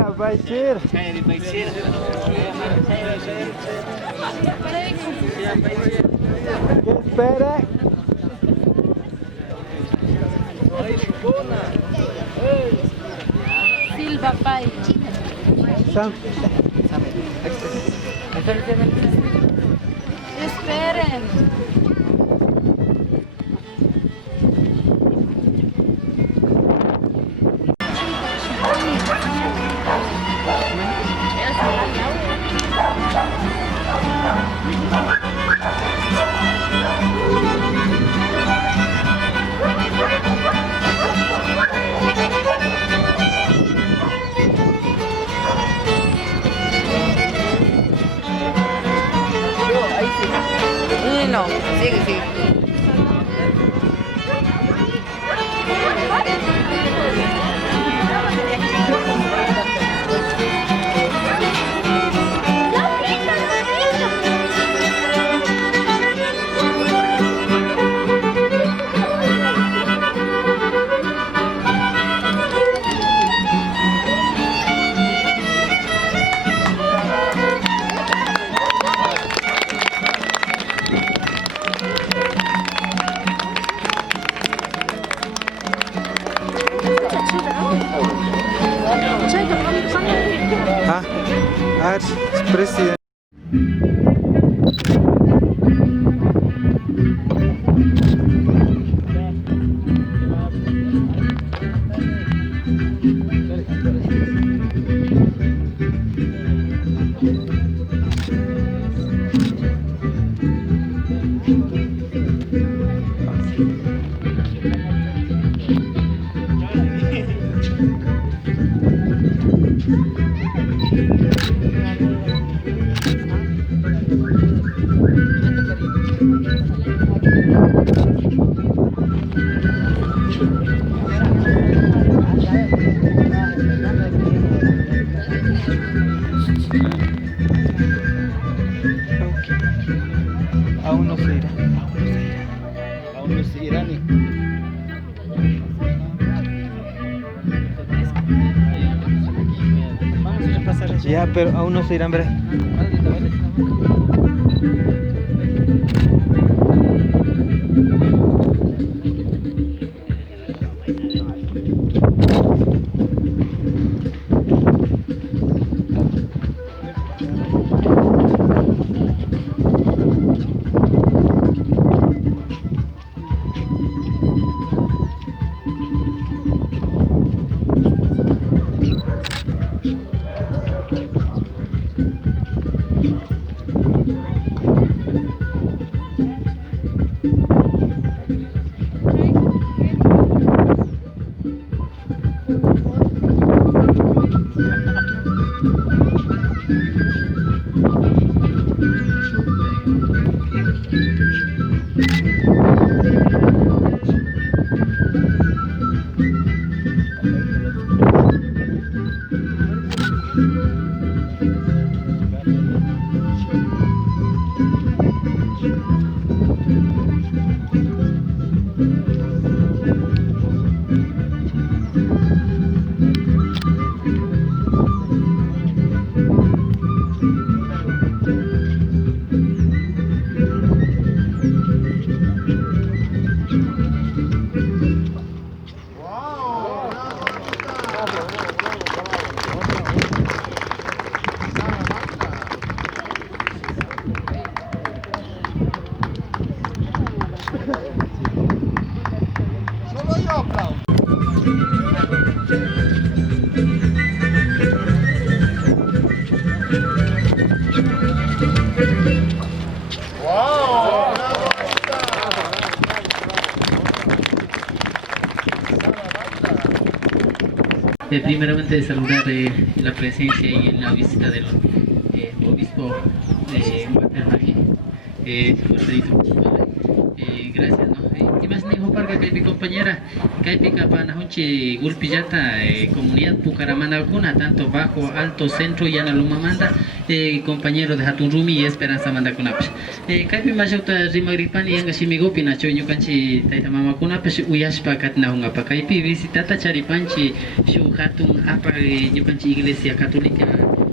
يا بشير خير بشير ¿Qué espera? Silva Pai. Sam. Esperen. No, sigue, sigue. Ah, presidente. Aún no se irá. Aún no se irá ni. Vamos a ir a pasar allí. Ya, pero aún no se irán, ¿verdad? Primeramente saludar la presencia y la visita del obispo de Guatemala, su excelentísimo padre Gracias, ¿no? Y más ni parga que mi compañera, que pica para hunchi gulpillata, comunidad Pucaramanda kuna, tanto bajo, alto, centro y ana luma manda, compañero de Hatunrumi y Esperanza manda kuna. Kaipi masauta rimagripani yang simigopi na choño kanchi taita mama kuna pues uyaspa katna hunga pa kaipi visitata charipanchi shu hatun apa nyukanchi iglesia católica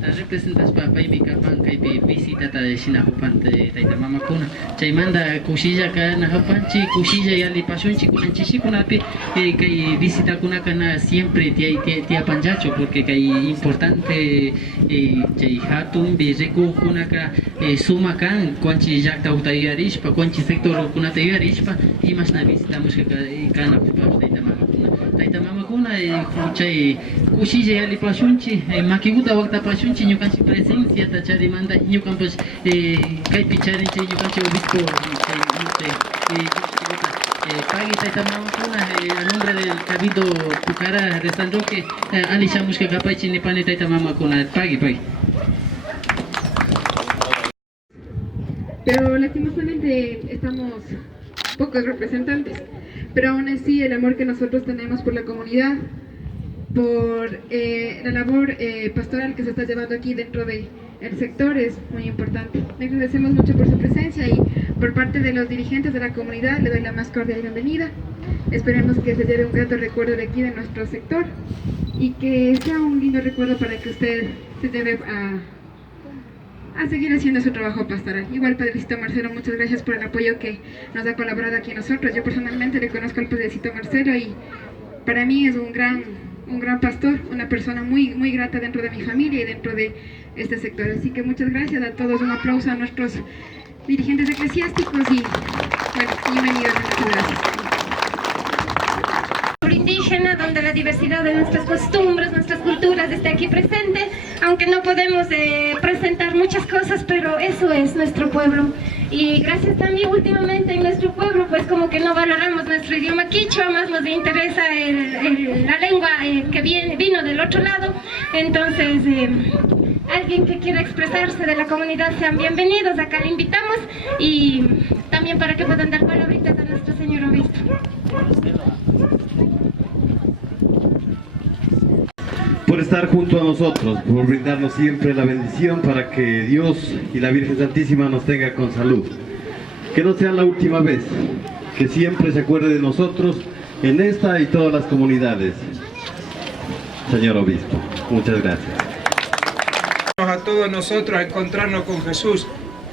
representas pa pai mi kapan kaipi visitata de sinahupan taita mama kuna chaimanda kusilla kana hapanchi kusilla yali pasunchi kunanchi kunapi kai visita kuna kana siempre tia panjacho porque kai importante chai hatun bereku kuna ka suma kan kuanchi yakta utayarishpa kuanchi sector kuna tayarishpa y más na visitamos que kana kupap taita mama kuna chay kushilla yali pasunchi makiguta wakta pasunchi ñukanchi presencia ta charimanda ñukanpas kaypi charinchi ñukanchi obispo pagi taita mama kuna a nombre del cabildo Pucara de San Roque alishamos que kapaichi nipani taita mama kuna pagi. Pero lastimosamente estamos pocos representantes, pero aún así el amor que nosotros tenemos por la comunidad, por la labor pastoral que se está llevando aquí dentro del sector es muy importante. Le agradecemos mucho por su presencia y por parte de los dirigentes de la comunidad le doy la más cordial bienvenida. Esperemos que se lleve un grato recuerdo de aquí de nuestro sector y que sea un lindo recuerdo para que usted se lleve a seguir haciendo su trabajo pastoral. Igual, Padrecito Marcelo, muchas gracias por el apoyo que nos ha colaborado aquí nosotros. Yo personalmente le conozco al Padrecito Marcelo y para mí es un gran pastor, una persona muy grata dentro de mi familia y dentro de este sector. Así que muchas gracias a todos, un aplauso a nuestros dirigentes eclesiásticos y bueno, bienvenidos, muchas gracias. Indígena, donde la diversidad de nuestras costumbres, nuestras culturas esté aquí presente, aunque no podemos presentar muchas cosas, pero eso es nuestro pueblo. Y gracias también últimamente en nuestro pueblo, pues como que no valoramos nuestro idioma quichua, más nos interesa la lengua que vino del otro lado. Entonces, alguien que quiera expresarse de la comunidad, sean bienvenidos, acá le invitamos y también para que puedan dar palabritas a nuestro señor obispo. Por estar junto a nosotros, por brindarnos siempre la bendición para que Dios y la Virgen Santísima nos tenga con salud. Que no sea la última vez, que siempre se acuerde de nosotros en esta y todas las comunidades. Señor Obispo, muchas gracias. A todos nosotros a encontrarnos con Jesús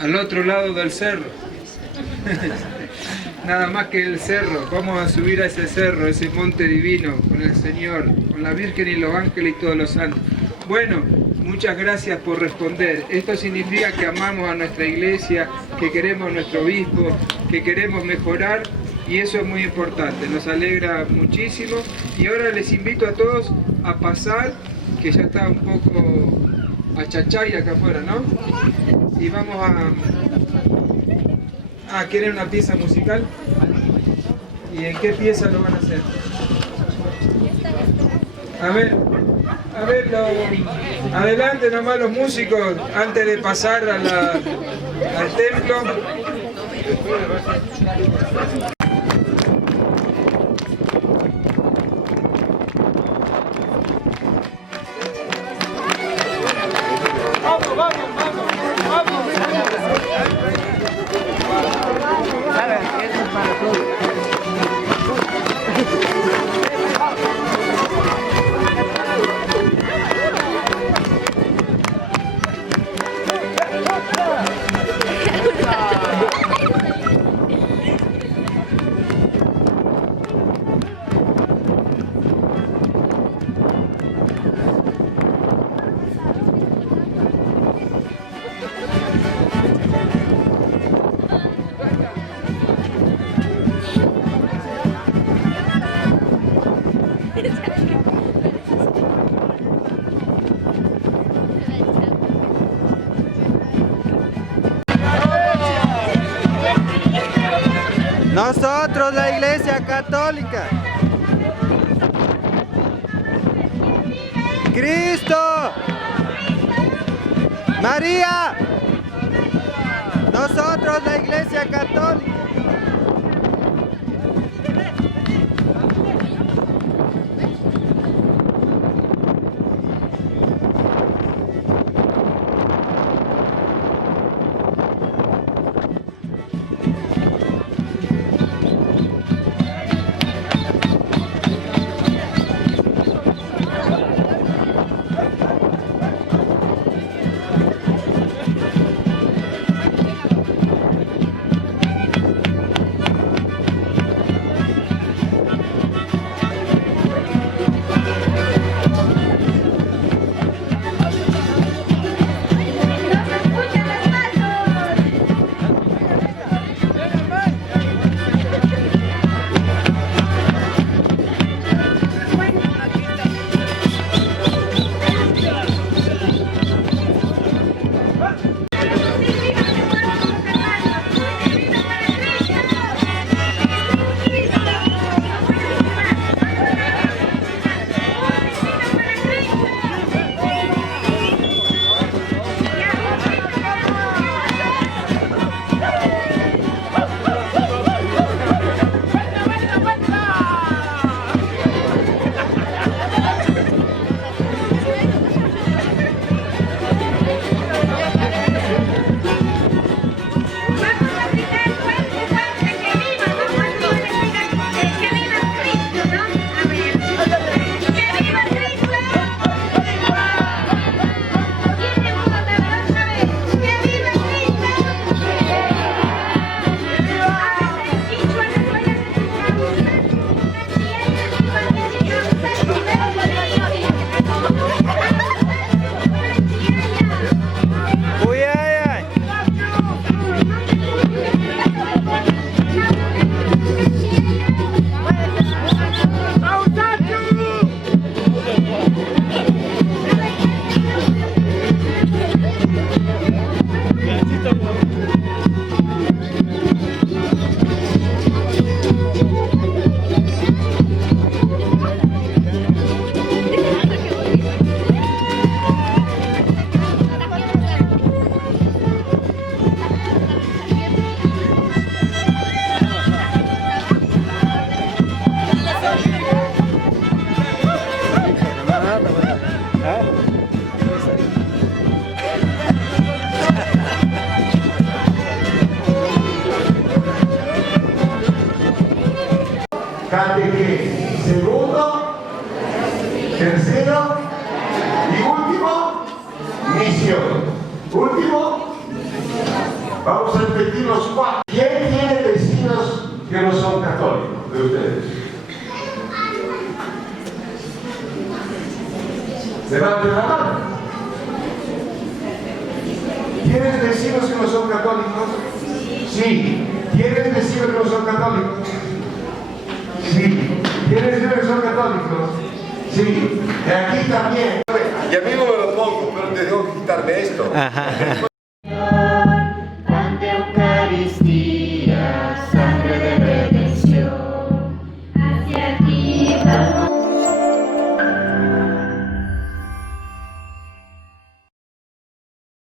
al otro lado del cerro. Nada más que el cerro, vamos a subir a ese cerro, ese monte divino, con el Señor, con la Virgen y los ángeles y todos los santos. Bueno, muchas gracias por responder. Esto significa que amamos a nuestra iglesia, que queremos a nuestro obispo, que queremos mejorar y eso es muy importante, nos alegra muchísimo. Y ahora les invito a todos a pasar, que ya está un poco achachay acá afuera, ¿no? Y vamos ¿quieren una pieza musical? ¿Y en qué pieza lo van a hacer? A ver, adelante nomás los músicos, antes de pasar al templo. Nosotros, la Iglesia Católica. Cristo. María. Nosotros, la Iglesia Católica. Grande que segundo, tercero y último, misión. Último, vamos a repetir los cuatro. ¿Quién tiene vecinos que no son católicos de ustedes? Levanten la mano. ¿Tienes vecinos que no son católicos? Sí. ¿Tienes vecinos que no son católicos? Sí. ¿Tienes vecinos que son católicos? Sí. De aquí también. Y a mí no me lo pongo, pero te tengo que quitarme esto. Ante Eucaristía.